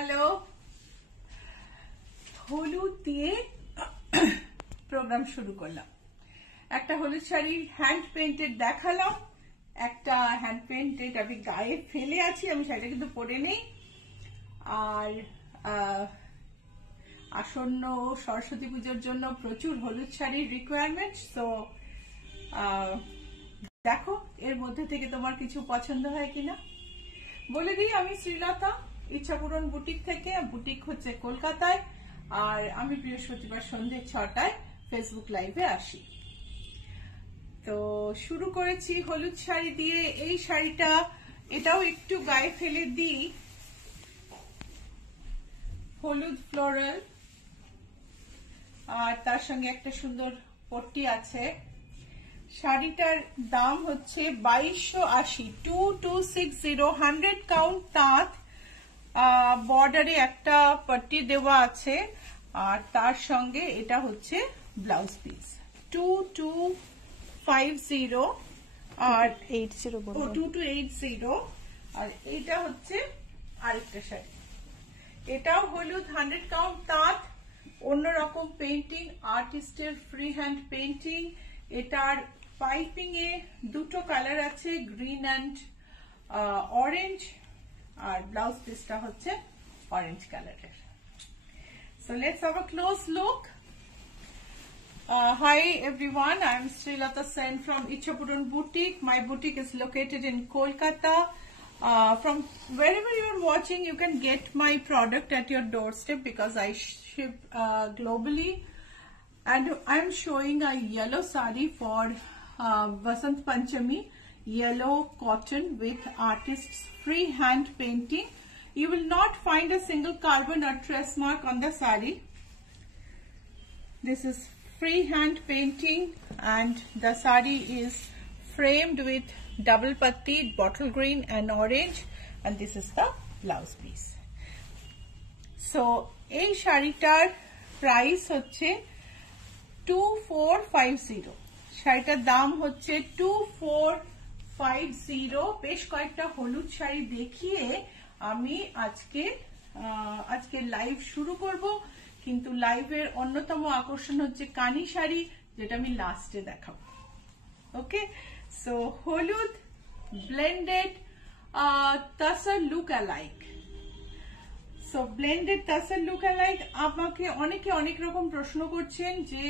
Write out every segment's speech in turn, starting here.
Hello, হলুদ দিয়ে programme শুরু করলাম। একটা হলুদ শাড়ি হ্যান্ড পেইন্টেড দেখালাম, একটা হ্যান্ড পেইন্টেড আমি গায়ে ফেলে আছি, আমি শাড়িটা কিন্তু পরে নেই। আর আসন্ন সরস্বতী পুজোর জন্য প্রচুর হলুদ শাড়ির রিকোয়ারমেন্ট। সো দেখো এর মধ্যে থেকে তোমার কিছু পছন্দ হয় কিনা। বলে দিই, আমি শ্রীলতা, ইচ্ছাপূরণ বুটিক থেকে। বুটিক হচ্ছে কলকাতায়, আর আমি বৃহস্পতিবার সন্ধ্যে 6টায় ফেসবুক লাইভে আসি। তো শুরু করেছি হলুদ শাড়ি দিয়ে। এই শাড়িটা এটাও একটু গায়ে ফেলে দিই, হলুদ ফ্লোরাল, আর তার সঙ্গে একটা সুন্দর পট্টি আছে। শাড়িটার দাম হচ্ছে 2280, 2260, 100 কাউন্ট তাঁত। বর্ডারে একটা পট্টি দেওয়া আছে, আর তার সঙ্গে এটা হচ্ছে ব্লাউজ পিস। 2250 আর 2280, আর এটা হচ্ছে আরেকটা শাড়ি। এটাও হলুদ, 100 কাউন্ট তাঁত, অন্যরকম পেইন্টিং, আর্টিস্টের ফ্রি হ্যান্ড পেইন্টিং। এটার পাইপিং এ দুটো কালার আছে, গ্রিন অ্যান্ড অরেঞ্জ, আর ব্লাউজ পিসটা হচ্ছে অরেঞ্জ কালারের। So let's have a close look. Hi everyone, I am Srilata Sen from Ichhapuran Boutique. My boutique is located in Kolkata. From wherever you are watching, you can get my product at your doorstep because I ship globally. And I am showing a yellow sari for Vasant Panchami, yellow cotton with artist's free hand painting. You will not find a single carbon or trace mark on the sari. This is free hand painting, and the sari is framed with double patti, bottle green and orange, and this is the blouse piece. So এই শাড়িটার price হচ্ছে 2450। শাড়িটার দাম হচ্ছে 2450। বেশ কয়েকটা হলুদ শাড়ি দেখিয়ে আমি আজকে লাইভ শুরু করব, কিন্তু লাইভের অন্যতম আকর্ষণ হচ্ছে কানি শাড়ি, যেটা আমি লাস্টে দেখাবো। ওকে, সো হলুদ blended তাসার look alike. So blended তাসার look alike. আমাকে অনেকে অনেক রকম প্রশ্ন করছেন যে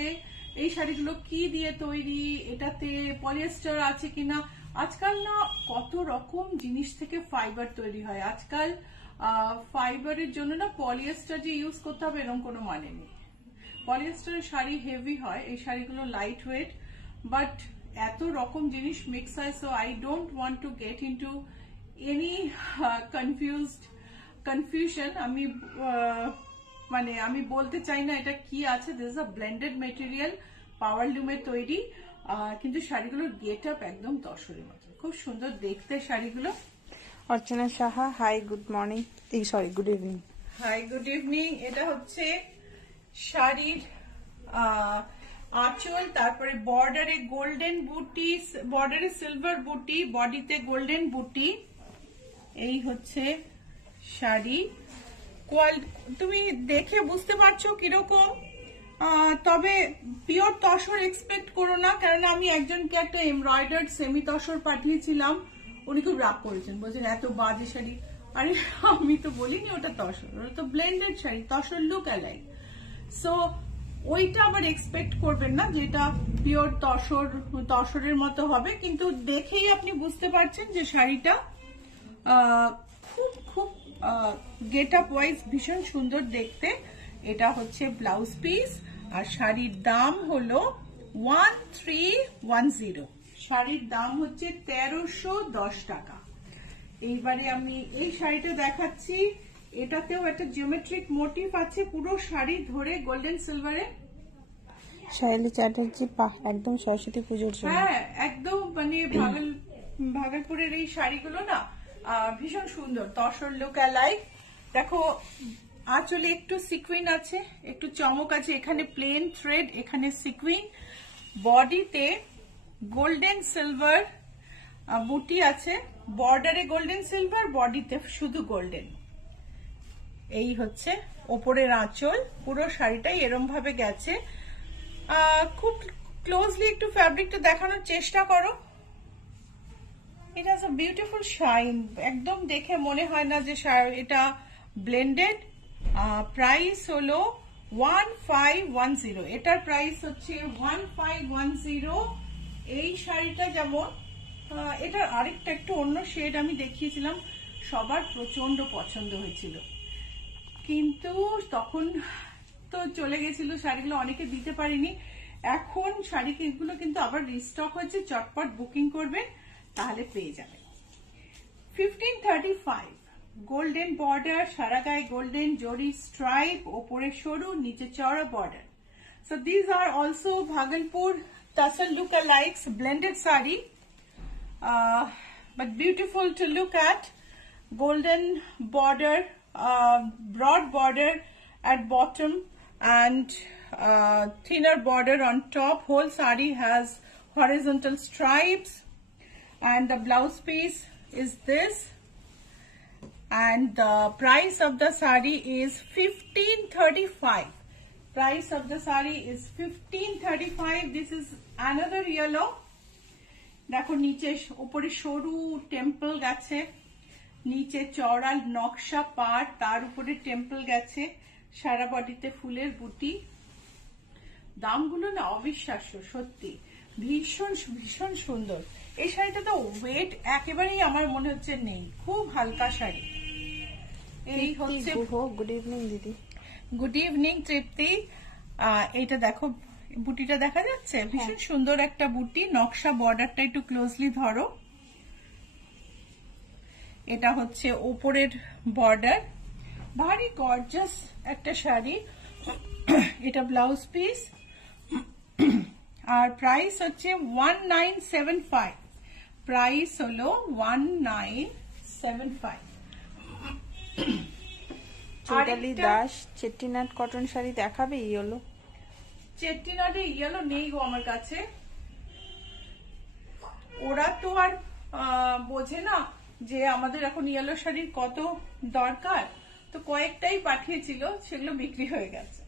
এই শাড়িগুলো কি দিয়ে তৈরি, এটাতে পলিয়েস্টার আছে কিনা। আজকাল না কত রকম জিনিস থেকে ফাইবার তৈরি হয়। আজকাল ফাইবারের জন্য না পলিয়েস্টার যে ইউজ করতে হবে এরকম কোনো মানে নেই। পলিয়েস্টারের শাড়ি হেভি হয়, এই শাড়িগুলো লাইট ওয়েট, বাট এত রকম জিনিস মিক্স হয়। So I don't want to get into any confusion. আমি বলতে চাই না এটা কি আছে। This is a blended material, power লুমের তৈরি, কিন্তু শাড়িগুলোর গেট আপ একদম তসরের মতো, খুব সুন্দর দেখতে শাড়িগুলো। Archana Saha, hi good morning, good evening. Hi good evening. এটা হচ্ছে শাড়ির আঁচল, তারপরে বর্ডারে গোল্ডেন বুটি, বর্ডারে সিলভার বুটি, বডিতে গোল্ডেন বুটি। এই হচ্ছে শাড়ি। তুমি দেখে বুঝতে পারছো কিরকম, তবে পিওর তসর এক্সপেক্ট করো না, কারণ আমি একজনকে একটা এমব্রয়ডার্ড সেমি তসর পাঠিয়েছিলাম, উনি খুব রাগ করেছেন, বলছেন এত বাজে শাড়ি। আরে আমি তো বলিনি ওটা তসর, ওটা তো blended sari, tussar look alike. So ওইটা আবার এক্সপেক্ট করবেন না যেটা পিওর তসরের মতো হবে, কিন্তু দেখেই আপনি বুঝতে পারছেন যে শাড়িটা খুব গেট আপ ওয়াইজ ভীষণ সুন্দর দেখতে। এটা হচ্ছে ব্লাউজ পিস, আর শাড়ির দাম হলো 1310। শাড়ির দাম হচ্ছে 1310 টাকা। এইবারে আমি এই শাড়িটা দেখাচ্ছি। এটাতেও একটা জিওমেট্রিক মোটিভ আছে পুরো শাড়ি ধরে, গোল্ডেন সিলভারে। শাইলি চ্যাটার্জি, একদম সরস্বতী পুজোর জন্য। হ্যাঁ, একদম মানে ভাগলপুরের এই শাড়িগুলো না ভীষণ সুন্দর, তসর লুক অ্যালাইক। দেখো আঁচলে একটু সিকুইন আছে, একটু চমক আছে, এখানে প্লেন থ্রেড, এখানে সিকুইন। বডিতে গোল্ডেন সিলভার বুটি আছে, বর্ডারে গোল্ডেন সিলভার, বডিতে শুধু গোল্ডেন। এই হচ্ছে ওপরের আঁচল, পুরো শাড়িটাই এরম ভাবে গেছে। খুব ক্লোজলি একটু ফ্যাব্রিকটা দেখানোর চেষ্টা করো। It has a beautiful shine, একদম দেখে মনে হয় না যে এটা ব্লেন্ডেড। প্রাইস হলো 1510, এটার প্রাইস হচ্ছে 1510। এই শাড়িটা যেমন এটার আরেকটা একটু অন্য শেড আমি দেখিয়েছিলাম, সবার প্রচন্ড পছন্দ হয়েছিল, কিন্তু তখন তো চলে গেছিল শাড়িগুলো, অনেকে দিতে পারিনি। এখন শাড়িগুলো কিন্তু আবার রিস্টক হয়েছে, চটপট বুকিং করবেন তাহলে পেয়ে যাবেন। 1535, গোল্ডেন বর্ডার, সারা গায়ে গোল্ডেন জরি স্ট্রাইপ, ওপরে সরু নিচে চড়া border. So these are also Bhagalpur Tassar lookalikes blended sari, but beautiful to look at. Golden border, broad border at bottom and thinner border on top. Whole sari has horizontal stripes and the blouse piece is this, and the price of the sari is 1535. Price of the sari is 1535. This is another yellow. দেখো নিচে উপরে সরু temple গেছে, নিচে চড়া নকশা পাড়, তার উপরে টেম্পল গেছে, সারা বডিতে ফুলের বুটি। দামগুলো না অবিশ্বাস্য, সত্যি ভীষণ ভীষণ সুন্দর। এই শাড়িটা তো ওয়েট একেবারেই আমার মনে হচ্ছে নেই, খুব হালকা শাড়ি। এই হচ্ছে গুড ইভিনিং দিদি। গুড ইভিনিং তৃপ্তি। এইটা দেখো, বুটিটা দেখা যাচ্ছে, ভীষণ সুন্দর একটা বুটি, নকশা বর্ডারটা একটু ক্লোজলি ধরো। এটা হচ্ছে ওপরের বর্ডার, ভারী গর্জাস একটা শাড়ি। এটা ব্লাউজ পিস, আর প্রাইস হচ্ছে 1975। প্রাইস হলো 1975। চৈতালি দাস চেট্টিনাট কটন শাড়ি দেখাবে ইয়েলো। চেট্টিনাটে ইয়েলো নেই গো আমার কাছে, ওরা তো আর বোঝে না যে আমাদের এখন ইয়েলো শাড়ির কত দরকার, তো কয়েকটাই পাঠিয়েছিল, সেগুলো বিক্রি হয়ে গেছে।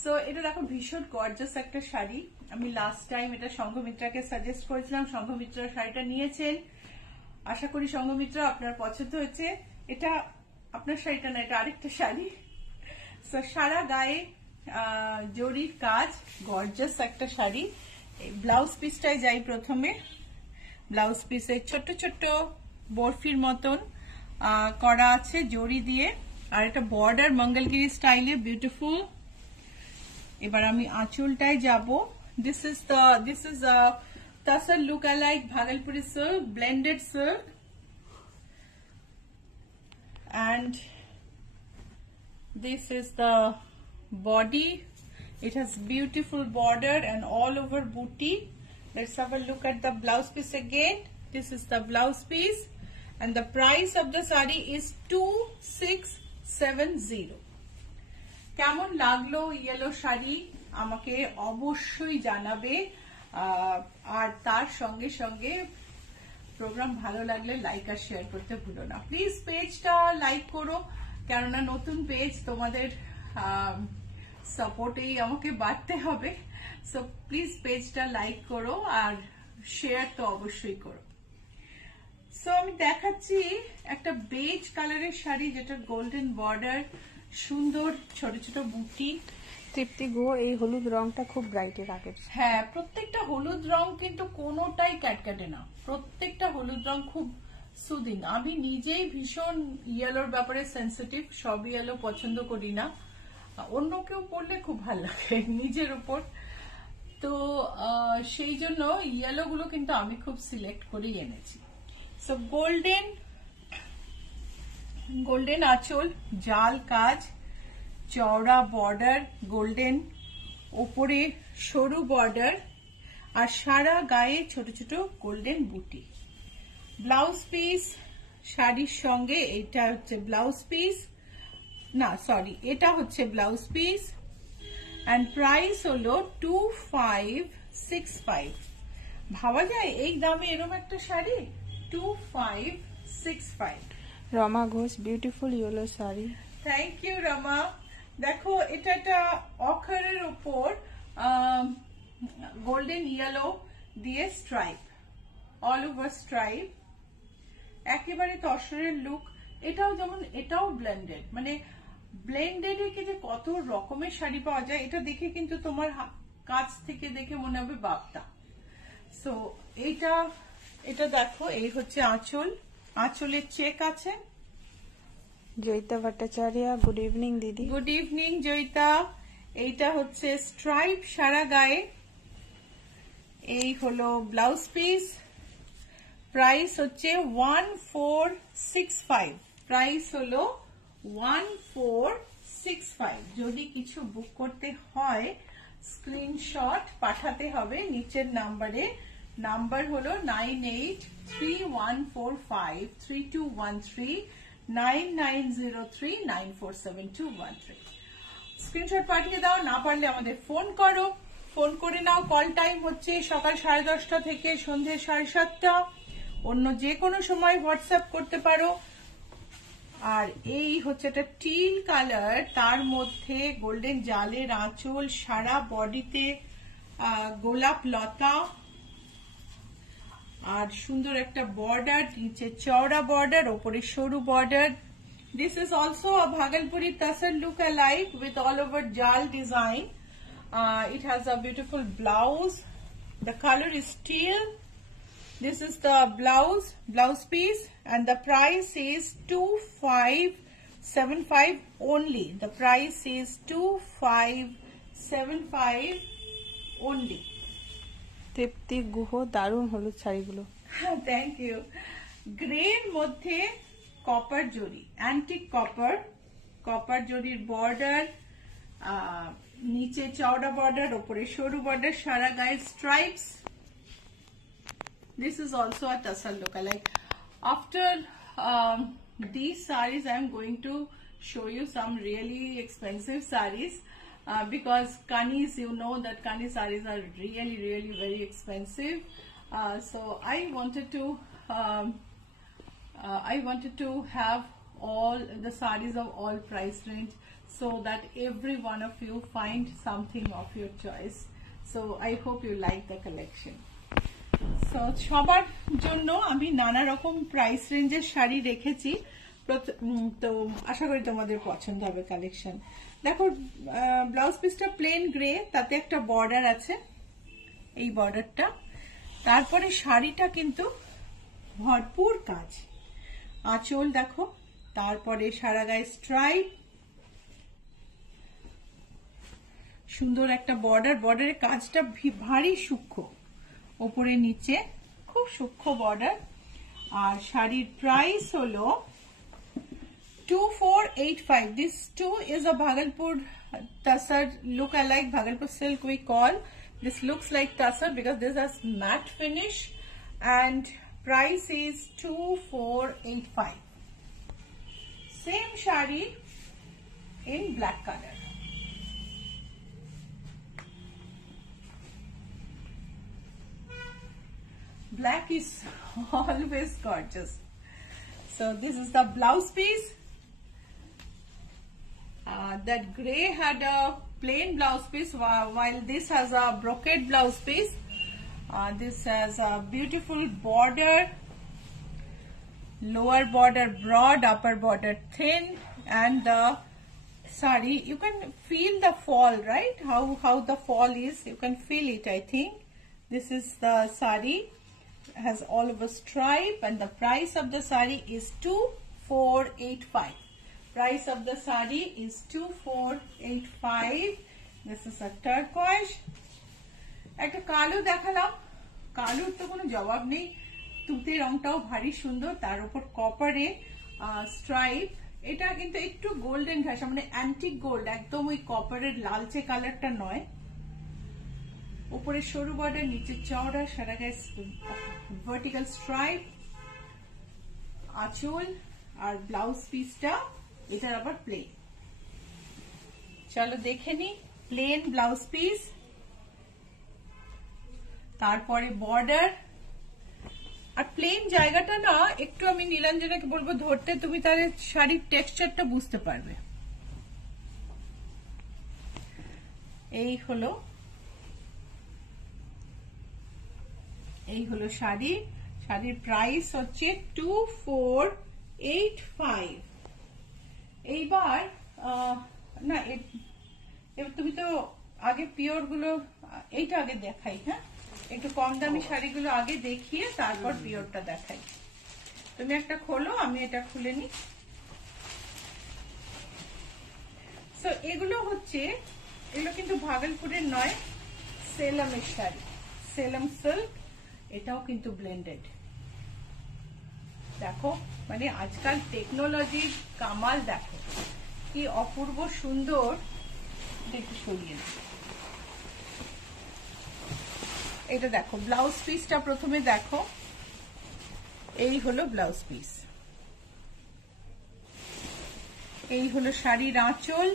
সো এটা দেখো ভীষণ গর্জাস একটা শাড়ি। আমি লাস্ট টাইম এটা সংঘমিত্রাকে সাজেস্ট করেছিলাম, সংঘমিত্রা শাড়িটা নিয়েছেন। আশা করি সংঘমিত্রা আপনার পছন্দ হয়েছে। এটা আপনার শাড়িটা না, এটা আরেকটা শাড়ি। সো সারা গায়ে জরির কাজ, গর্জাস একটা শাড়ি। ব্লাউজ পিসটাই যাই প্রথমে। ব্লাউজ পিসে ছোট্ট ছোট্ট বরফির মতন করা আছে জরি দিয়ে, আর একটা বর্ডার মঙ্গলগিরি স্টাইলে বিউটিফুল। এবার আমি আঁচলটায় যাব। This is তাসার lookalike Bhagalpuri silk, blended silk, and this is the body. It has beautiful border and all over booty. Let's have a look at the blouse piece again. This is the blouse piece, and the price of the sari is 2670. কেমন লাগলো yellow sari আমাকে অবশ্যই জানাবে, আর তার সঙ্গে সঙ্গে programme ভালো লাগলে লাইক আর শেয়ার করতে ভুলো না। প্লিজ পেজটা লাইক করো, কেননা নতুন পেজ, তোমাদের সাপোর্টেই আমাকে বাড়তে হবে। সো প্লিজ পেজটা লাইক করো আর শেয়ার তো অবশ্যই করো। সো আমি দেখাচ্ছি একটা বেজ কালারের শাড়ি, যেটা গোল্ডেন বর্ডার, সুন্দর ছোট ছোট বুটি। তৃপ্তি গো, এই হলুদ রংটা খুব ব্রাইটের আগের। হ্যাঁ, প্রত্যেকটা হলুদ রং কিন্তু কোনোটাই ক্যাটক্যাটে না, প্রত্যেকটা হলুদ রং খুব সুদিং। আমি নিজেই ভীষণ ইয়েলোর ব্যাপারে সেন্সিটিভ, সব ইয়েলো পছন্দ করি না, অন্য কেউ পরলে খুব ভালো লাগে নিজের উপর। তো সেই জন্য ইয়েলো গুলো কিন্তু আমি খুব সিলেক্ট করেই এনেছি। সো গোল্ডেন আঁচল, জাল কাজ, চওড়া বর্ডার গোল্ডেন, ওপরে সরু বর্ডার, আর সারা গায়ে ছোট ছোট গোল্ডেন বুটি। ব্লাউজ পিস শাড়ির সঙ্গে, এটা হচ্ছে ব্লাউজ পিস, না সরি, এটা হচ্ছে ব্লাউজ পিস, এন্ড প্রাইস হলো 2565। ভাবা যায় এই দামে এরকম একটা sari, 2565। Rama Ghosh beautiful yellow sari. Thank you Rama. দেখো এটা একটা অখারের উপর গোল্ডেন ইয়েলো দিয়ে স্ট্রাইপ, অল ওভার স্ট্রাইপ, একেবারে তসরের লুক। এটাও যেমন, এটাও ব্লেন্ডেড, মানে ব্লেন্ডেড এ যে কত রকমের শাড়ি পাওয়া যায় এটা দেখে কিন্তু তোমার কাছ থেকে দেখে মনে হবে বাপ্তা। সো এটা দেখো, এই হচ্ছে আঁচল, আঁচলের চেক আছে। জয়িতা ভট্টাচার্য, গুড ইভিনিং দিদি। Good evening Joyita. এইটা হচ্ছে স্ট্রাইপ সারা গায়ে। এই হলো ব্লাউজ পিস, প্রাইস হচ্ছে 1465, প্রাইস হলো 1465। যদি কিছু বুক করতে হয় স্ক্রিনশট পাঠাতে হবে নিচের নাম্বারে, নাম্বার হলো 9831453213 9903947213। স্ক্রিনশট পাঠিয়ে দাও, না পারলে আমাদের ফোন করো, ফোন করে নাও। কল টাইম হচ্ছে সকাল 10:30 থেকে সন্ধ্যে 7:30, অন্য যে কোনো সময় হোয়াটসঅ্যাপ করতে পারো। আর এই হচ্ছে একটা টিল কালার, তার মধ্যে গোল্ডেন জালের আঁচল, সারা বডিতে গোলাপ লতা, আর সুন্দর একটা বর্ডার, নিচে চওড়া বর্ডার, ওপরে সরু border. This is also a Bhagalpuri Tasar look-alike with all over jal design. It has a beautiful blouse. The color is teal. This is the blouse piece, and the price is 2575 only. The price is 2575 only. তৃপ্তি গুহ, দারুণ হলুদ শাড়িগুলো। Thank you. গ্রের মধ্যে copper জরি, antique copper জরির border, নিচে চওড়া border, ওপরে সরু বর্ডার, সারা গায়ে stripes. This is also a tassel look-alike. After these sarees, I am going to show you some really expensive sarees because Kanis, you know that Kani sarees are really, really very expensive. So I wanted to have all the sarees of all price range so that every one of you find something of your choice. So I hope you like the collection. So সবার জন্য আমি নানা রকম price রেঞ্জের শাড়ি রেখেছি, তো আশা করি তোমাদের পছন্দ হবে কালেকশন। দেখো ব্লাউজ পিসটা প্লেন গ্রে, তাতে একটা বর্ডার আছে, এই বর্ডারটা। তারপরে শাড়িটা কিন্তু ভরপুর কাজ, আঁচল দেখো, তারপরে সারা গায়ে স্ট্রাইপ, সুন্দর একটা বর্ডার, বর্ডারের কাজটা ভারী সূক্ষ্ম, ওপরে নিচে খুব সূক্ষ্ম বর্ডার। আর শাড়ির প্রাইস হলো 2485. This too is a Bhagalpur Tasar look-alike, Bhagalpur silk we call. This looks like Tasar because this has matte finish, and price is 2485. Same shari in black color. Black is always gorgeous. So this is the blouse piece. That grey had a plain blouse piece, while this has a brocade blouse piece. This has a beautiful border, lower border broad, upper border thin, and the sari, you can feel the fall, right? How the fall is, you can feel it, I think. This is the sari, has all over stripe, and the price of the sari is 2485. Price of the sari is 2485. This is a turquoise. একটা কালো দেখালাম, কালোর তো কোনো জবাব নেই, তুতে রংটাও ভারী সুন্দর, তার উপর কপারে স্ট্রাইপ। এটা কিন্তু একটু গোল্ডেন ঘাসা, মানে অ্যান্টিক গোল্ড, একদম ওই কপারের লালচে কালারটা নয়। উপরে সরু বর্ডার, নিচে চওড়া, সারা গায়ে ভার্টিক্যাল স্ট্রাইপ, আঁচল, আর ব্লাউজ পিসটা এটার আবার প্লেন। চলো দেখে নি, প্লেন ব্লাউজ পিস, তারপরে বর্ডার। আর প্লেন জায়গাটা না একটু আমি নীলাঞ্জনাকে বলবো ধরতে, তুমি তাহলে শাড়ির টেক্সচারটা বুঝতে পারবে। এই হলো শাড়ি। শাড়ির প্রাইস হচ্ছে 2485। এইবার না এবার তুমি তো আগে পিওর গুলো, এইটা আগে দেখাই। হ্যাঁ, একটু কম দামি শাড়িগুলো আগে দেখিয়ে তারপর পিওরটা দেখাই। তুমি একটা খোলো, আমি এটা খুলে নি। তো এগুলো কিন্তু ভাগলপুরের নয়, সেলামের শাড়ি, সেলাম সিল্ক। এটাও কিন্তু ব্লেন্ডেড। দেখো মানে আজকাল টেকনোলজির কামাল দেখো, কি অপূর্ব সুন্দর। একটু সরিয়ে না, এটা দেখো ব্লাউজ পিসটা প্রথমে দেখো। এই হলো ব্লাউজ পিস, এই হলো শাড়ির আঁচল,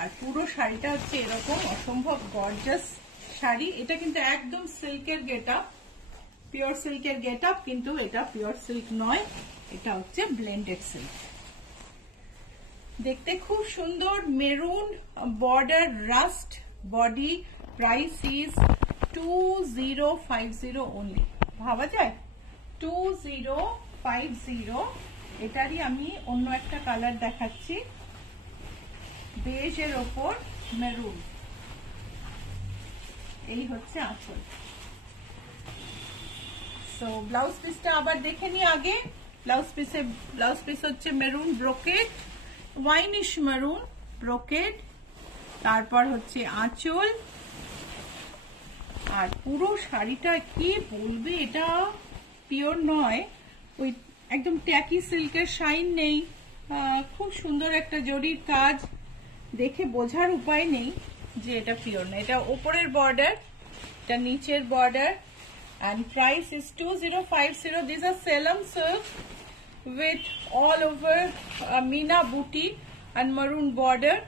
আর পুরো শাড়িটা হচ্ছে এরকম অসম্ভব গর্জাস শাড়ি। এটা কিন্তু একদম সিল্কের গেটআপ, পিওর সিল্কের গেটআপ, কিন্তু এটা পিওর সিল্ক নয়, এটা হচ্ছে ব্লেন্ডেড সিল্ক। দেখতে খুব সুন্দর, maroon border, rust body. Price is 2050 only. ভাবা যায় 2050। এটারই আমি অন্য একটা কালার দেখাচ্ছি, বেজের ওপর মেরুন। এই হচ্ছে আঁচল। সো ব্লাউজ পিসটা আবার দেখে নি আগে। ব্লাউজ পিস হচ্ছে মেরুন ব্রোকেড, ওয়াইনিশ মেরুন ব্রোকেড। তারপর হচ্ছে আঁচল, আর পুরো শাড়িটা কি বলবে, এটা পিওর নয়, ওই একদম ট্যাকি সিল্কের শাইন নেই। খুব সুন্দর একটা জরির কাজ, দেখে বোঝার উপায় নেই যে এটা পিওর না। এটা উপরের বর্ডার, এটা নিচের border. and price is 2050. These are Salem silk with all over Meena booty and maroon border,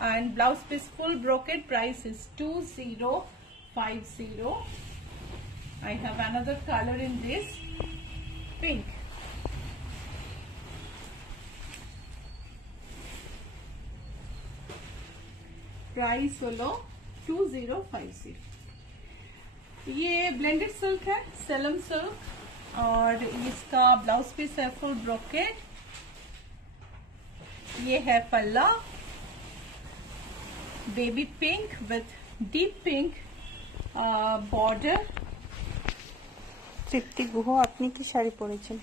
and blouse piece full brocade. Price is 2050. I have another color in this pink. Price हलो 2050। ये blended silk है, Salem silk, और इसका blouse piece है full brocade. ये है पल्ला, baby pink with deep pink border. Tripti Guha, আপনি কি শাড়ি পরেছেন?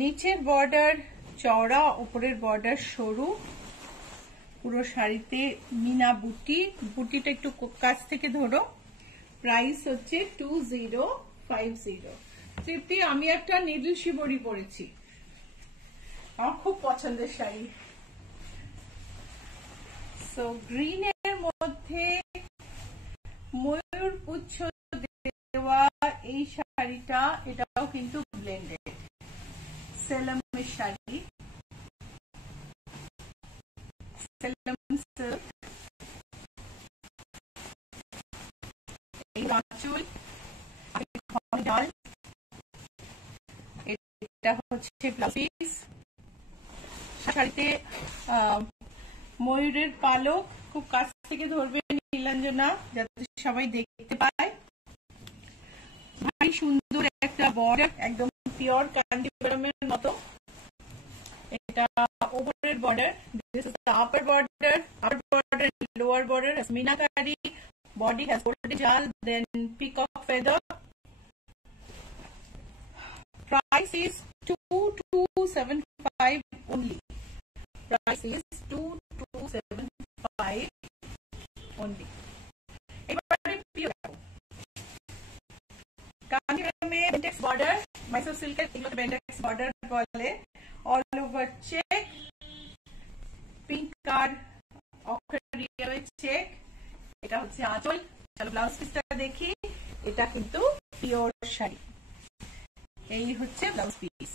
নিচের বর্ডার চওড়া, উপরের বর্ডার সরু। পুরো শাড়িতে মিনা বুটি, বুটিটা একটু কাছ থেকে ধরো। প্রাইস হচ্ছে 2050। তৃপ্তি, আমি একটা নিডল শিবরি পরেছি, আমার খুব পছন্দের শাড়ি। সো গ্রিনের মধ্যে ময়ূর পুচ্ছ দেওয়া এই শাড়িটা, এটাও কিন্তু ব্লেন্ডেড সেলামের শাড়ি, সেলাম সিল্ক। এই আঁচল, ডাল, এটা হচ্ছে ব্লাউজ পিস। শাড়িতে ময়ূরের পালক, খুব কাছ থেকে ধরবে নীলাঞ্জনা যাতে সবাই দেখতে পায়। ভারী সুন্দর একটা বর্ডার, একদম পিওর কাঞ্জিপুরমের মতো। এটা উপরের border, this is the upper border, lower border has meenakari, body has golden jal, then peacock feather. Price is 2275 only. Price is 2275 only. এবারে পিওর কাঞ্জিপুরমে বেন্টেক্স বর্ডার, মাইসোর সিল্কের এগুলো বেন্টেক্স বর্ডার বলে। All over check, pink card অক্ষরিয়ে check. এটা হচ্ছে আঁচল। চলো ব্লাউজ পিসটা দেখি, এটা কিন্তু পিওর শাড়ি। এই হচ্ছে ব্লাউজ পিস,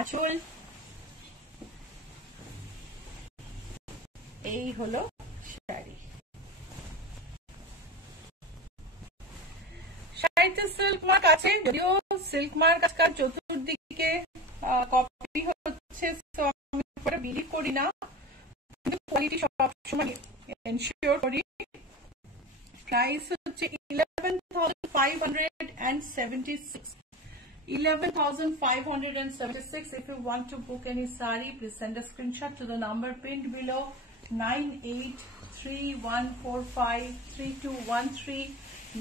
আঁচল, এই হলো শাড়ি। শাড়িতে সিল্ক মার্ক আছে, যদিও সিল্ক মার্ক আজকাল চতুর্দিকে কপি হচ্ছে, আমি বিলিভ করি না। কোয়ালিটি সব সময় এনশিওর করি। প্রাইস হচ্ছে 11,576, 11,576. If you want to book any sari, please send a screenshot to the number pinned below, 9831453213,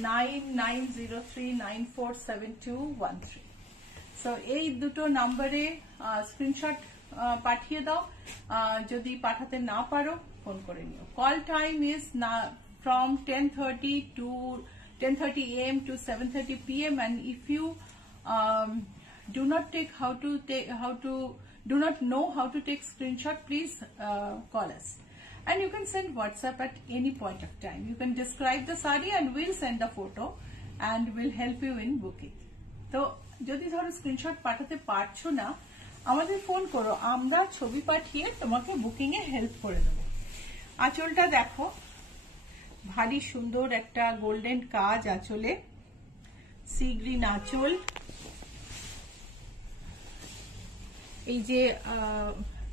9903947213. So এই দুটো নম্বরে স্ক্রিনশট পাঠিয়ে দাও। যদি পাঠাতে না পারো ফোন করে নিও। Call time is from 10:30 a.m. to 7:30 p.m. and if you do not know how to take screenshot, please call us. And you can send WhatsApp at any point of time. You can describe the sari and we'll send the photo and we'll help you in booking. তো যদি ধরো screenshot পাঠাতে পারছো না, আমাদের phone করো, আমরা ছবি পাঠিয়ে তোমাকে বুকিং এ হেল্প করে দেবো। আঁচলটা দেখো, ভারী সুন্দর একটা গোল্ডেন কাজ আঁচলে, সি গ্রিন আঁচল। এই যে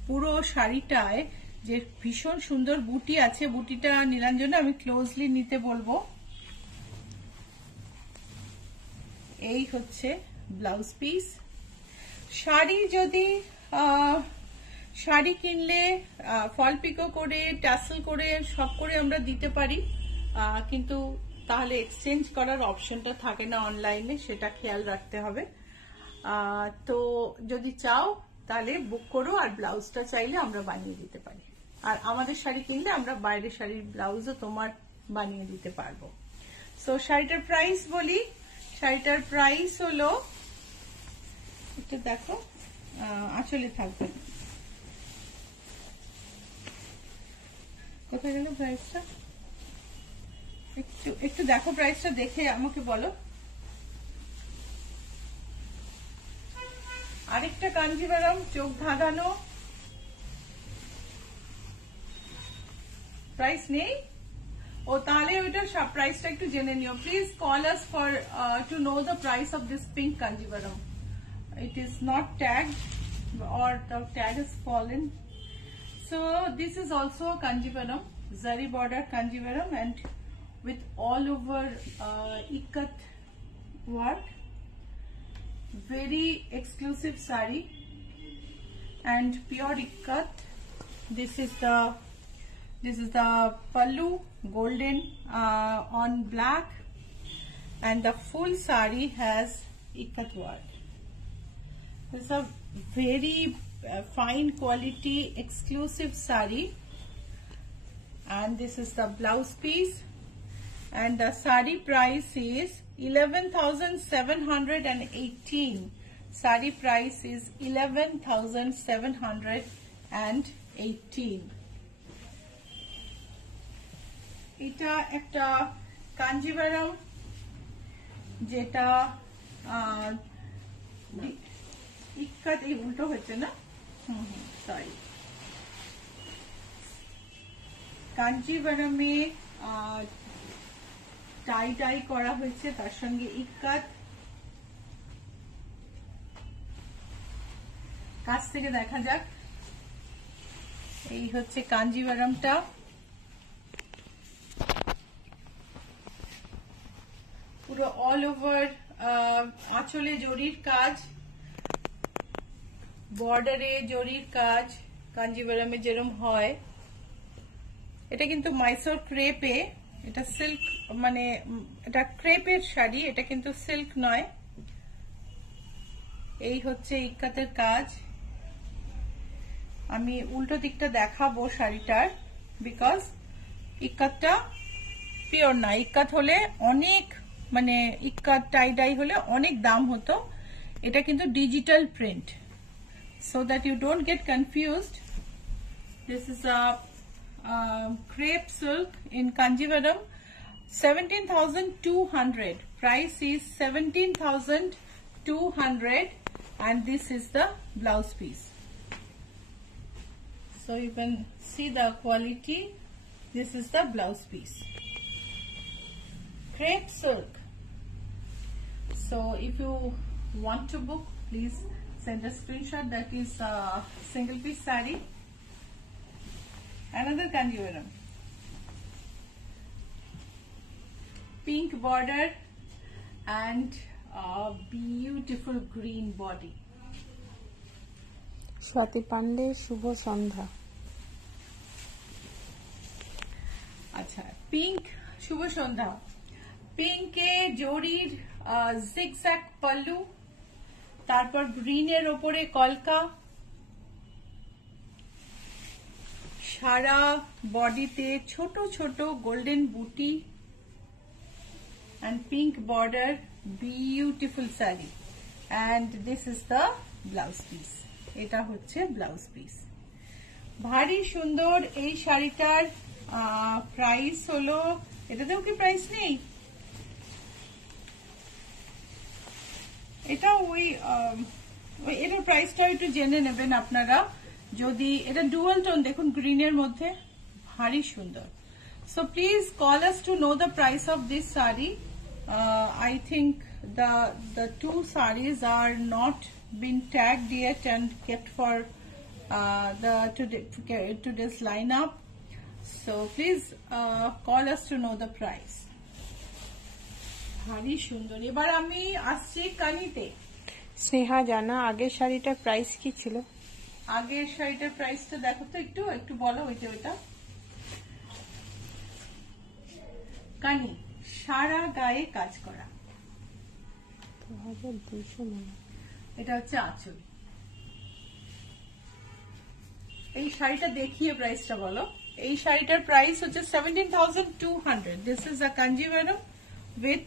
পুরো শাড়িটায় যে ভীষণ সুন্দর বুটি আছে, বুটিটা নীলাঞ্জনা আমি ক্লোজলি নিতে বলবো। এই হচ্ছে ব্লাউজ পিস। শাড়ি যদি শাড়ি কিনলে ফল পিকো করে, টাসেল করে, সব করে আমরা দিতে পারি, কিন্তু তাহলে এক্সচেঞ্জ করার অপশনটা থাকে না অনলাইনে, সেটা খেয়াল রাখতে হবে। তো যদি চাও তাহলে বুক করো, আর ব্লাউজটা চাইলে আমরা বানিয়ে দিতে পারি। আর আমাদের শাড়ি কিনলে আমরা বাইরের শাড়ির ব্লাউজও তোমার বানিয়ে দিতে পারবো। সো শাড়িটার প্রাইস বলি, শাড়িটার প্রাইস হলো, একটু দেখো আঁচলে থাকবে, কোথায় গেল প্রাইসটা, একটু দেখো প্রাইসটা, দেখে আমাকে বলো। আরেকটা কাঞ্জিভারাম চোখ ধাঁধানো, প্রাইস নেই? ও তাহলে ওইটার প্রাইসটা একটু জেনে নিও। Please call us for to know the price of this pink Kanjivaram. It is not tagged or the tag is fallen. So this is also a Kanjivaram, zari border Kanjivaram, and with all over ikat work. Very exclusive sari and pure ikat. This is the pallu, golden on black, and the full sari has ikat work. This is a very fine quality exclusive sari, and this is the blouse piece, and the sari price is 11,718. Sari price is 11,718. এটা একটা কাঞ্জিভারাম, যেটা ইক্কাত, এই উল্টো হচ্ছে না, sorry, কাঞ্জিভারামে টাই টাই করা হয়েছে, তার সঙ্গে ইক্কাত। কাছ থেকে দেখা যাক, এই হচ্ছে কাঞ্জিভারামটা। পুরো অল ওভার আঁচলে জরির কাজ, বর্ডারে জরির কাজ, কাঞ্জিভারামে যেরকম হয়। এটা কিন্তু মাইসোর ক্রেপে, এটা সিল্ক, মানে এটা ক্রেপের শাড়ি, এটা কিন্তু সিল্ক নয়। এই হচ্ছে ইক্কাতের কাজ। আমি উল্টো দিকটা দেখাবো শাড়িটার, বিকজ ইক্কাতটা পিওর না। ইক্কাত হলে অনেক, মানে ইক্কাত টাই ডাই হলে অনেক দাম হতো, এটা কিন্তু digital print. So that you don't get confused, this is a crepe silk in Kanjivaram, 17,200. Price is 17,200, and this is the blouse piece. So you can see the quality. This is the blouse piece. Crepe silk. So if you want to book, please send a screenshot. That is a single piece sari. another Kanjivaram. Pink border and a beautiful green body. Swati Pandey শুভ সন্ধ্যা। আচ্ছা, pink শুভ সন্ধ্যা। পিঙ্কে জরির zigzag pallu, তারপর গ্রিনের ওপরে কলকা, সারা বডিতে ছোট ছোট গোল্ডেন বুটি and pink border, beautiful saree, and this is the blouse piece. এটা হচ্ছে ব্লাউজ পিস। ভারী সুন্দর এই শাড়িটার প্রাইস হলো, এটাতেও কি প্রাইস নেই? এটা ওই এটার প্রাইসটা একটু জেনে নেবেন আপনারা। যদি এটা ডুয়াল টোন, দেখুন গ্রিনের মধ্যে, ভারী সুন্দর। So please call us to know the price of this saree. I think the two sarees are not been tagged yet and kept for the today's lineup. So please call us to know the price. ভারী সুন্দর। এবার আমি আসছি কানিতে। স্নেহা জানা, আগের শাড়িটার price কি ছিল? আগের শাড়িটার প্রাইসটা দেখো তো, একটু বলো। ওইটা কানি, সারা গায়ে কাজ করা, 2200। এটা হচ্ছে আঁচল। এই শাড়িটা দেখিয়ে প্রাইসটা বলো। এই শাড়িটার প্রাইস হচ্ছে 17,200. This is a Kanjivaram with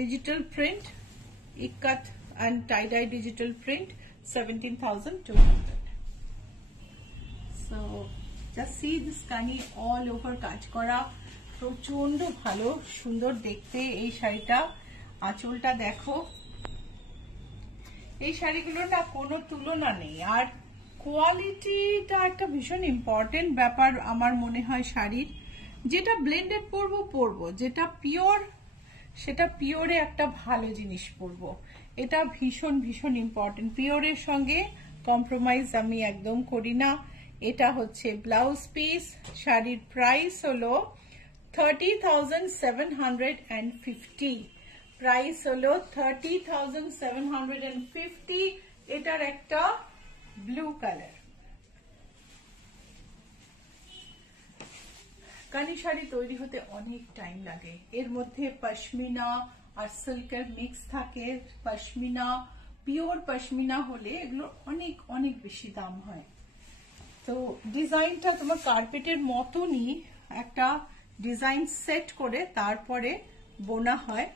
digital print, ikat and tie-dye digital print, 17,200. So just see this kani all over কাজ করা, প্রচন্ড ভালো সুন্দর দেখতে এই শাড়িটা। আঁচলটা দেখো, এই শাড়িগুলো না কোনো তুলনা নেই। আর কোয়ালিটিটা একটা ভীষণ ইম্পর্টেন্ট ব্যাপার আমার মনে হয় শাড়ির। যেটা ব্লেন্ডেড পরবো, যেটা পিওর সেটা পিওরে একটা ভালো জিনিস পরবো, এটা ভীষণ ভীষণ ইম্পর্টেন্ট। পিওরের সঙ্গে কম্প্রোমাইজ আমি একদম করি না। এটা হচ্ছে ব্লাউজ পিস। শাড়ির প্রাইস হলো 30,750। প্রাইস হলো 30,750। এটার একটা ব্লু কালার। কানি শাড়ি তৈরি হতে অনেক টাইম লাগে। এর মধ্যে পশমিনা আর সিল্কের মিক্স থাকে। পশমিনা, পিওর পশমিনা হলে এগুলো অনেক অনেক বেশি দাম হয়। তো ডিজাইনটা তোমার কার্পেটের মতনই একটা ডিজাইন সেট করে তারপরে বোনা হয়।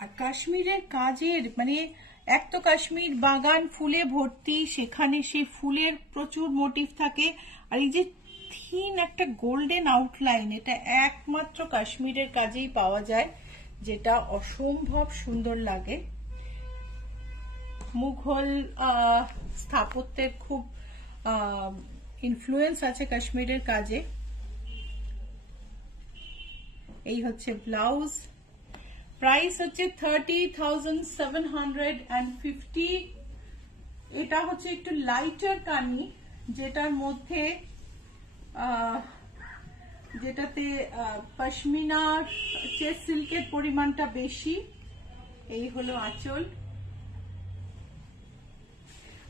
আর কাশ্মীরের কাজের মানে, এক তো কাশ্মীর বাগান ফুলে ভর্তি, সেখানে সেই ফুলের প্রচুর মোটিভ থাকে। আর এই যে থিন একটা গোল্ডেন আউটলাইন, এটা একমাত্র কাশ্মীরের কাজেই পাওয়া যায়, যেটা অসম্ভব সুন্দর লাগে। মুঘল স্থাপত্যের খুব ইনফ্লুয়েন্স আছে কাশ্মীরের কাজে। এই হচ্ছে ব্লাউজ। প্রাইস হচ্ছে 30,750। এটা হচ্ছে একটু লাইটার কানি, যেটার মধ্যে যেটাতে পশমিনার চেয়ে সিল্কের পরিমাণটা বেশি। এই হলো আঁচল।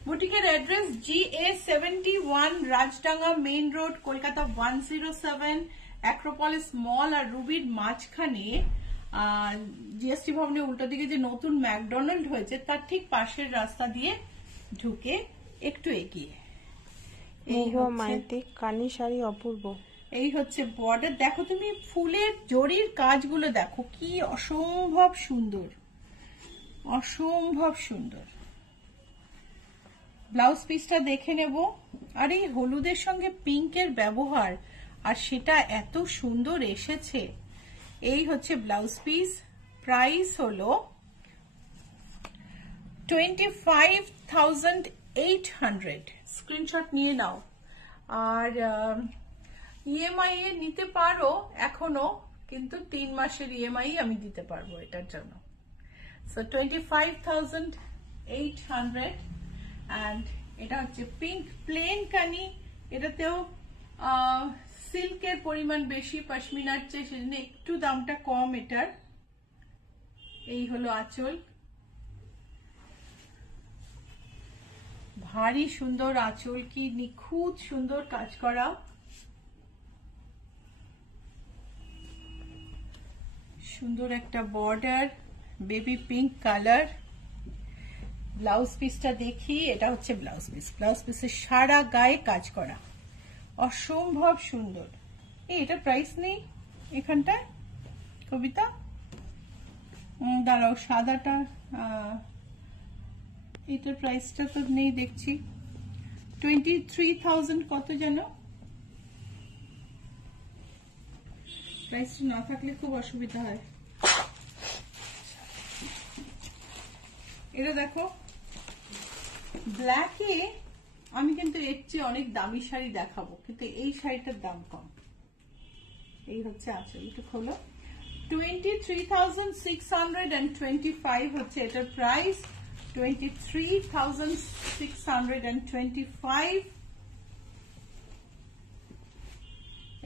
বুটিকের address GA71, Rajdanga main road, Kolkata 107, Acropolis mall আর রুবির মাঝখানে জিএসটি ভবনের উল্টো দিকে যে নতুন ম্যাকডোনাল্ড হয়েছে তার ঠিক পাশের রাস্তা দিয়ে ঢুকে একটু এগিয়ে। কানি শাড়ি অপূর্ব। এই হচ্ছে বর্ডার। দেখো তুমি ফুলের জরির কাজগুলো দেখো, কি অসম্ভব সুন্দর, অসম্ভব সুন্দর। ব্লাউজ পিসটা দেখে নেব। আর এই হলুদের সঙ্গে পিঙ্কের ব্যবহার, আর সেটা এত সুন্দর এসেছে। এই হচ্ছে ব্লাউজ পিস। প্রাইস হলো 25,800। স্ক্রিনশট নিয়ে নাও। আর ইএমআই এ নিতে পারো এখনো, কিন্তু 3 মাসের ইএমআই আমি দিতে পারবো এটার জন্য। সো 25,800 and এটা হচ্ছে পিঙ্ক প্লেন কানি, এটাতেও সিল্কের পরিমাণ বেশি পশমিনার চেয়ে, সেজন্য একটু দামটা কম এটার। এই হলো আঁচল, ভারী সুন্দর আঁচল, কি নিখুঁত সুন্দর কাজ করা। সুন্দর একটা border, baby pink colour. Blouse পিসটা দেখি, এটা হচ্ছে ব্লাউজ পিস। ব্লাউজ পিসের সারা গায়ে কাজ করা, অসম্ভব সুন্দর। এটা প্রাইস নেই এখানটায় কবিতা, দাঁড়াও সাদাটা, এটার প্রাইসটা তো নেই দেখছি। 23,000 কত যেন, প্রাইসটা না থাকলে খুব অসুবিধা হয়। এটা দেখো ব্ল্যাকে, আমি কিন্তু এর চেয়ে অনেক দামি শাড়ি দেখাবো, কিন্তু এই শাড়িটার দাম কম। এই হচ্ছে আঁচল, একটু খোলো। 23,625 হচ্ছে এটার প্রাইস। 23,625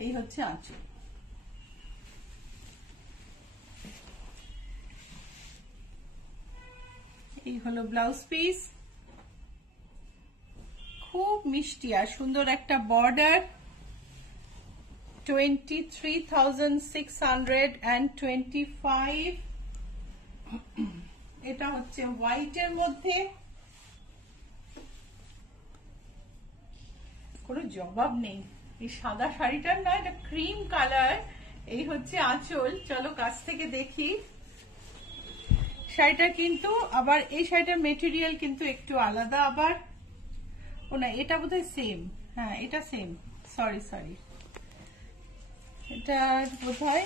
এই হচ্ছে আঁচল। এই হলো ব্লাউজ পিস, খুব মিষ্টি আর সুন্দর একটা বর্ডার। 23,625। এটা হচ্ছে হোয়াইটের মধ্যে, কোনো জবাব নেই এই সাদা শাড়িটার, না এটা ক্রিম কালার। এই হচ্ছে আঁচল, চলো কাছ থেকে দেখি শাড়িটা। কিন্তু আবার এই শাড়িটার মেটেরিয়াল কিন্তু একটু আলাদা আবার। ও না, এটা বোধহয় সেম, হ্যাঁ এটা সেম, সরি সরি, এটা বোধহয়,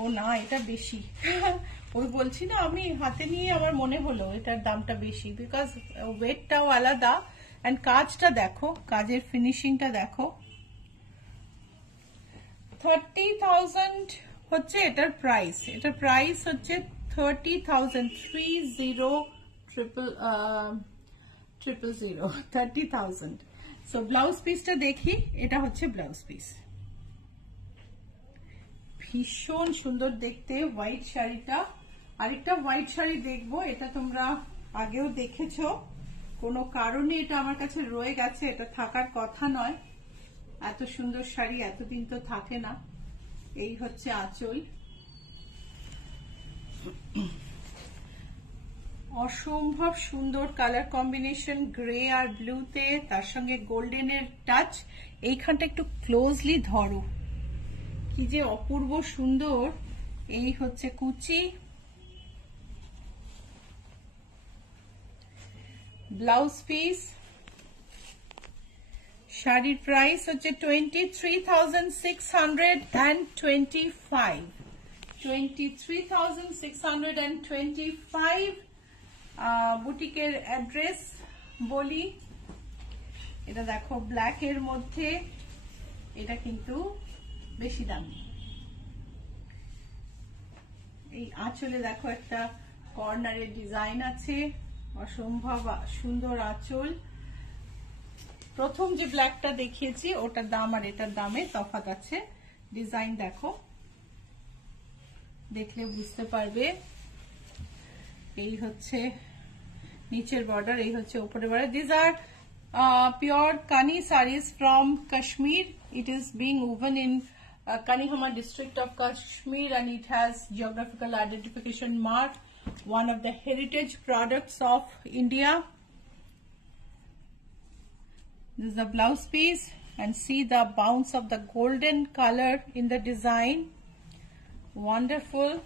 ও না এটা বেশি। ওই বলছি না, আমি হাতে নিয়ে আমার মনে হলো এটার দামটা বেশি, বিকজ ওয়েটটাও আলাদা। এন্ড কাজটা দেখো, কাজের ফিনিশিংটা দেখো। 30,000 হচ্ছে এটার প্রাইস। এটার প্রাইস হচ্ছে 30,000, 30,000। সো ব্লাউজ পিসটা দেখি, এটা হচ্ছে ব্লাউজ পিস, ভীষণ সুন্দর দেখতে হোয়াইট শাড়িটা। আরেকটা হোয়াইট শাড়ি দেখবো, এটা তোমরা আগেও দেখেছো, কোনো কারণে এটা আমার কাছে রয়ে গেছে, এটা থাকার কথা নয়। এত সুন্দর শাড়ি এতদিন তো থাকে না। এই হচ্ছে আঁচল, অসম্ভব সুন্দর কালার কম্বিনেশন, গ্রে আর ব্লুতে, তার সঙ্গে গোল্ডেনের টাচ। এইখানটা একটু ক্লোজলি ধরো, কি যে অপূর্ব সুন্দর। এই হচ্ছে কুচি, ব্লাউজ পিস। শাড়ির প্রাইস হচ্ছে 23,625, 23,625। বুটিকের অ্যাড্রেস বলি, এটা দেখো ব্ল্যাক এর মধ্যে, এটা কিন্তু বেশি দামি। এই আঁচলে দেখো একটা কর্নারের ডিজাইন আছে, অসম্ভব সুন্দর আঁচল। প্রথম যে ব্ল্যাকটা দেখিয়েছি ওটার দাম আর এটার দামে তফাৎ আছে। ডিজাইন দেখো, দেখলে বুঝতে পারবে। এই হচ্ছে নিচের বর্ডার, এই হচ্ছে উপরের border. This are pure Kani sarees from Kashmir. It is being woven in Kanihama district of Kashmir, and it has geographical identification mark, one of the heritage products of India. This is the blouse piece, and see the bounce of the golden color in the design. Wonderful.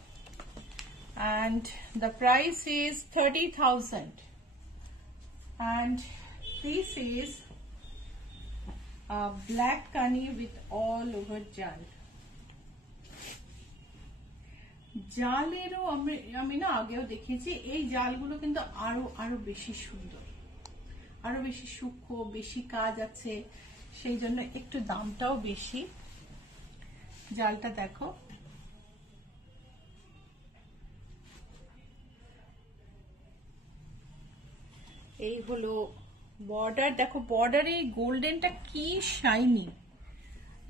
And the price is 30,000. And this is a black Kani with all over jal. জালেরও আমি না আগেও দেখিয়েছি, এই জালগুলো কিন্তু আরো বেশি সুন্দর, আরো বেশি সূক্ষ্ম, বেশি কাজ আছে, সেই জন্য একটু দামটাও বেশি। জালটা দেখো, এই হলো বর্ডার দেখো, বর্ডারে গোল্ডেনটা কি শাইনি,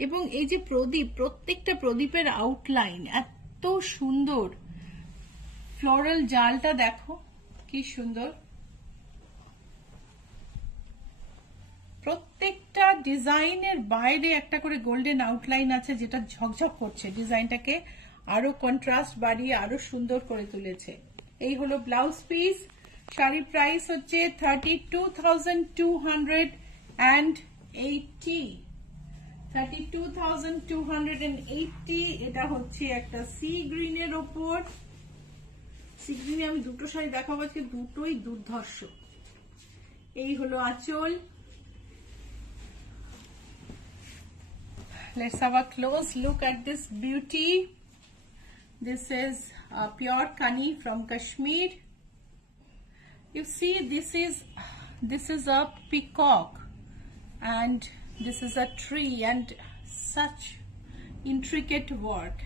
এবং এই যে প্রদীপ, প্রত্যেকটা প্রদীপের আউটলাইন এত সুন্দর। ফ্লোরাল জালটা দেখো কি সুন্দর। প্রত্যেকটা ডিজাইনের বাইরে একটা করে গোল্ডেন আউটলাইন আছে, যেটা ঝকঝক করছে, ডিজাইনটাকে আরো কন্ট্রাস্ট বাড়িয়ে আরো সুন্দর করে তুলেছে। এই হলো ব্লাউজ পিস। শাড়ির প্রাইস হচ্ছে 32,280। 32,280। এটা হচ্ছে একটা সি গ্রিনের ওপর। সি গ্রিনে আমি দুটো শাড়ি দেখাবো আজকে, দুটোই দুর্ধর্ষ। এই হলো আঁচল। Let's have a close look at this beauty. This is pure Kani from Kashmir. You see, this is a peacock, and this is a tree, and such intricate work.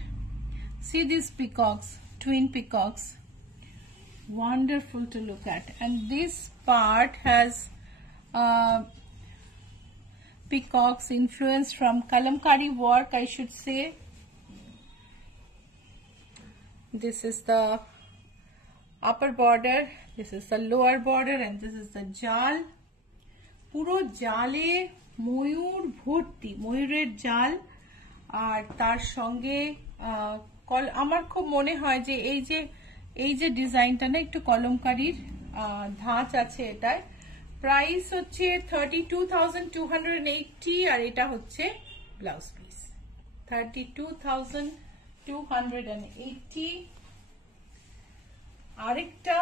See these peacocks, twin peacocks, wonderful to look at. And this part has peacocks influence from kalamkari work, I should say. This is the upper border, this is the lower border, and this is the jal. পুরো জালে ময়ূর ভর্তি, ময়ূরের জাল। আর তার সঙ্গে আমার খুব মনে হয় যে এই যে ডিজাইনটা না, একটু কলমকারীর ধাঁচ আছে এটায়। প্রাইস হচ্ছে 32,280, আর এটা হচ্ছে ব্লাউজ পিস 32,280। আরেকটা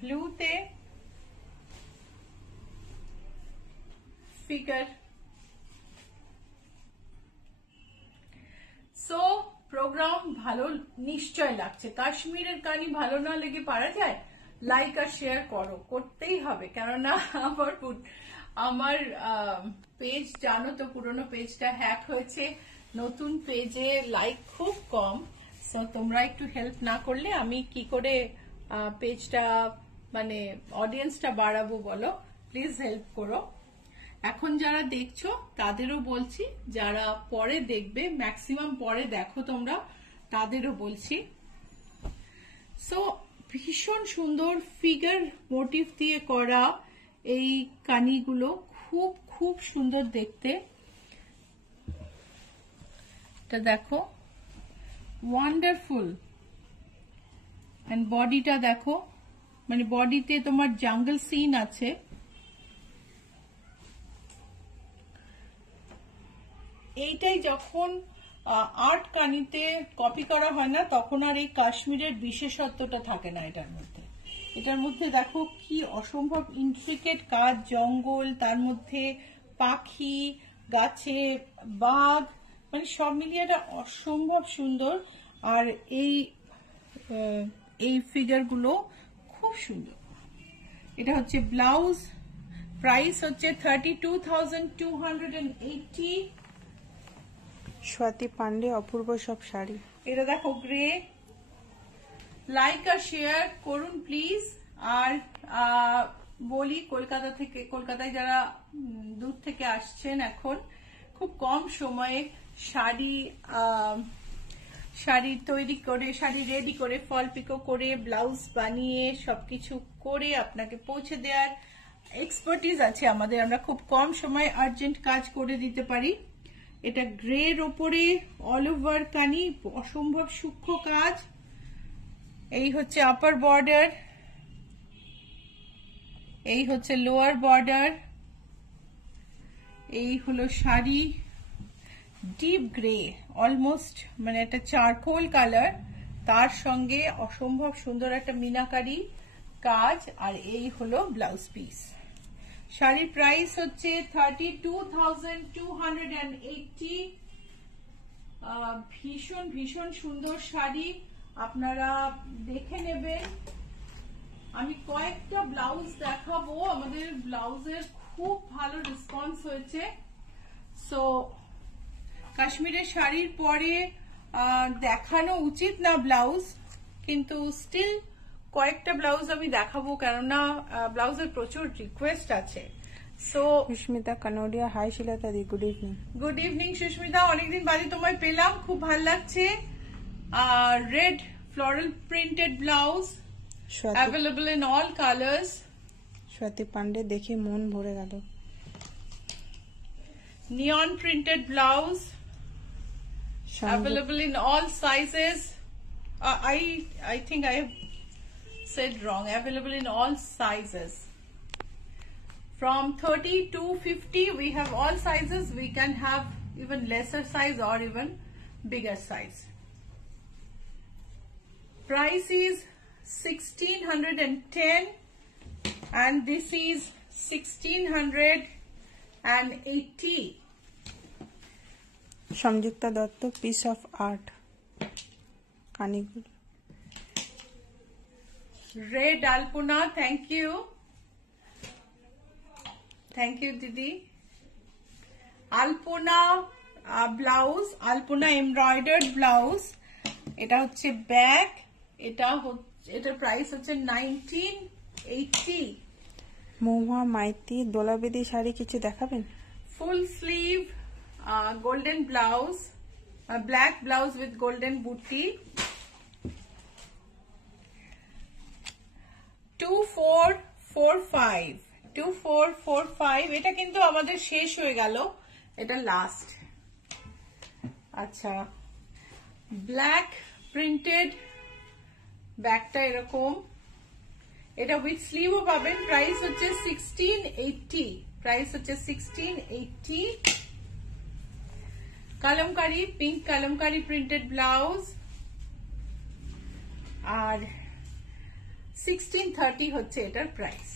ব্লুতে ফিগার। সো প্রোগ্রাম ভালো নিশ্চয় লাগছে। কাশ্মীরের কানি ভালো না লেগে পারা যায়? লাইক আর শেয়ার করতেই হবে, কেননা আমার পেজ জানো তো, পুরনো পেজটা হ্যাক হয়েছে, নতুন পেজে লাইক খুব কম। সো তোমরা একটু হেল্প না করলে আমি কি করে পেজটা মানে অডিয়েন্সটা বাড়াবো বলো? প্লিজ হেল্প করো। এখন যারা দেখছো তাদেরও বলছি, যারা পরে দেখবে, ম্যাক্সিমাম পরে দেখো তোমরা, তাদেরও বলছি। সো ভীষণ সুন্দর ফিগার মোটিভ দিয়ে করা এই কানিগুলো, খুব খুব সুন্দর দেখতে। এটা দেখো, ওয়ান্ডারফুল। এন্ড বডিটা দেখো, মানে বডিতে তোমার জাঙ্গল সিন আছে। এইটাই যখন আর্ট কানিতে কপি করা হয় না, তখন আর এই কাশ্মীরের বিশেষত্বটা থাকে না এটার মধ্যে। এটার মধ্যে দেখো কি অসম্ভব ইন্ট্রিকেট কাজ, জঙ্গল, তার মধ্যে পাখি, গাছে বাঘ, মানে সব মিলিয়ে এটা অসম্ভব সুন্দর। আর এই ফিগারগুলো খুব সুন্দর। এটা হচ্ছে ব্লাউজ, প্রাইস হচ্ছে 32,280। স্বাতি পান্ডে, অপূর্ব সব শাড়ি। এটা দেখো গ্রে। লাইক আর শেয়ার করুন প্লিজ। আর বলি, কলকাতায় যারা দূর থেকে আসছেন, এখন খুব কম সময়ে শাড়ি তৈরি করে, শাড়ি রেডি করে, ফল পিকো করে, ব্লাউজ বানিয়ে সবকিছু করে আপনাকে পৌঁছে দেওয়ার এক্সপার্টিজ আছে আমাদের। আমরা খুব কম সময়ে আর্জেন্ট কাজ করে দিতে পারি। এটা গ্রের ওপরে অল ওভার কানি, অসম্ভব সূক্ষ্ম কাজ। এই হচ্ছে আপার বর্ডার, এই হচ্ছে লোয়ার বর্ডার। এই হলো শাড়ি, ডিপ গ্রে, অলমোস্ট মানে একটা চারকোল কালার, তার সঙ্গে অসম্ভব সুন্দর একটা মিনাকারি কাজ। আর এই হলো ব্লাউজ পিস। শাড়ির প্রাইস হচ্ছে 32,280। ভীষণ ভীষণ সুন্দর শাড়ি, আপনারা দেখে নেবেন। আমি কয়েকটা ব্লাউজ দেখাবো, আমাদের ব্লাউজের খুব ভালো রেসপন্স হয়েছে। সো কাশ্মীরের শাড়ির পরে দেখানো উচিত না ব্লাউজ, কিন্তু স্টিল কয়েকটা ব্লাউজ আমি দেখাবো, কেননা ব্লাউজের প্রচুর রিকোয়েস্ট আছে। সো সুস্মিতা কানোডিয়া, হাই শিলতা দি, good evening. Good evening Susmita, অনেকদিন বাদে তোমায় পেলাম, খুব ভালো লাগছে। Red floral printed blouse, available in all colours. Swati Pandey, দেখে মন ভরে গেল। Neon printed blouse, available in all sizes. I think I have said wrong. Available in all sizes. From 30 to 50, we have all sizes. We can have even lesser size or even bigger size. Price is 1610 and this is 1680. Sanjukta Dutta, piece of art, কানিগুল। Red Alpuna, thank you. Thank you, Didi. Alpuna blouse, Alpuna embroidered blouse. এটা হচ্ছে back, এটার price হচ্ছে 1980. মহুয়া মাইতি, দোলাবেদি শাড়ি কিছু দেখাবেন? Full sleeve golden blouse, black blouse with golden booty. 2445 এটা কিন্তু আমাদের শেষ হয়ে গেল, এটা লাস্ট। আচ্ছা, ব্ল্যাক প্রিন্টেড, ব্যাকটা এরকম, এটা উইথ স্লিভও পাবেন। প্রাইস হচ্ছে 1680, প্রাইস হচ্ছে 1680। Kalamkari, pink Kalamkari printed blouse, আর 1630 হচ্ছে এটার প্রাইস।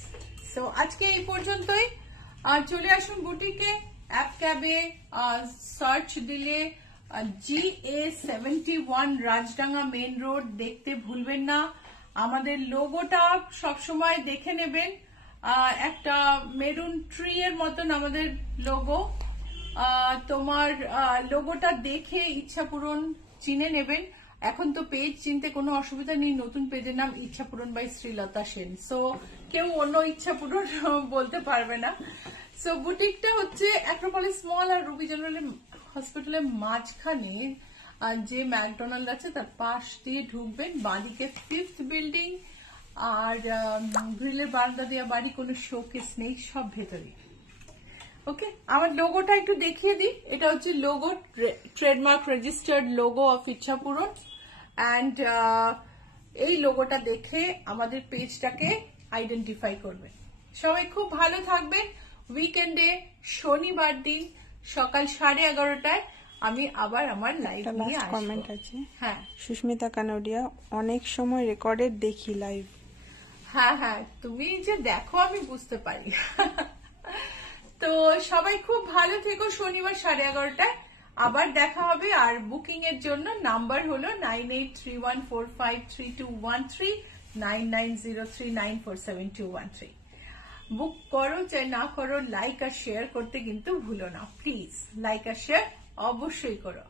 সো আজকে এই পর্যন্তই। চলে আসুন বুটিকে, অ্যাপ ক্যাবে সার্চ দিলে GA71 রাজডাঙ্গা মেন রোড দেখতে ভুলবেন না। আমাদের লোগোটা সবসময় দেখে নেবেন, একটা মেরুন ট্রি এর মতন আমাদের লোগো। তোমার লোগোটা দেখে ইচ্ছাপূরণ চিনে নেবেন। এখন তো পেজ চিনতে কোনো অসুবিধা নেই, নতুন পেজের নাম ইচ্ছাপূরণ বাই শ্রীলতা সেন। সো কেউ অন্য ইচ্ছাপূরণ বলতে পারবে না। সো বুটিকটা হচ্ছে অ্যাক্রোপলিস মল আর রুবি জেনারেল হসপিটালের মাঝখানে যে ম্যাকডোনাল্ড আছে তার পাশ দিয়ে ঢুকবেন, বাঁদিকে 5th বিল্ডিং, আর গ্রিলের বারান্দা দেওয়া বাড়ি, কোনো শোকেস নেই, সব ভেতরে। ওকে, আমার লোগোটা একটু দেখিয়ে দিই। এটা হচ্ছে logo, trademark registered logo of Ichchhapuran. And এই লোগোটা দেখে আমাদের পেজটাকে আইডেন্টিফাই করবেন। সবাই খুব ভালো থাকবেন। উইকেন্ডে শনিবার দিন সকাল 11:30টায় আমি আবার আমার লাইভ নিয়ে আসবো। কমেন্ট আছে, হ্যাঁ, সুস্মিতা কানোডিয়া, অনেক সময় রেকর্ডেড দেখি লাইভ। হ্যাঁ হ্যাঁ, তুমি যে দেখো আমি বুঝতে পারি। তো সবাই খুব ভালো থেকো। শনিবার 11:30টায় আবার দেখা হবে। আর বুকিং এর জন্য নাম্বার হলো 9831453213, 9903947213। বুক করো চাই না করো, লাইক আর শেয়ার করতে কিন্তু ভুলো না প্লিজ। লাইক আর শেয়ার অবশ্যই করো।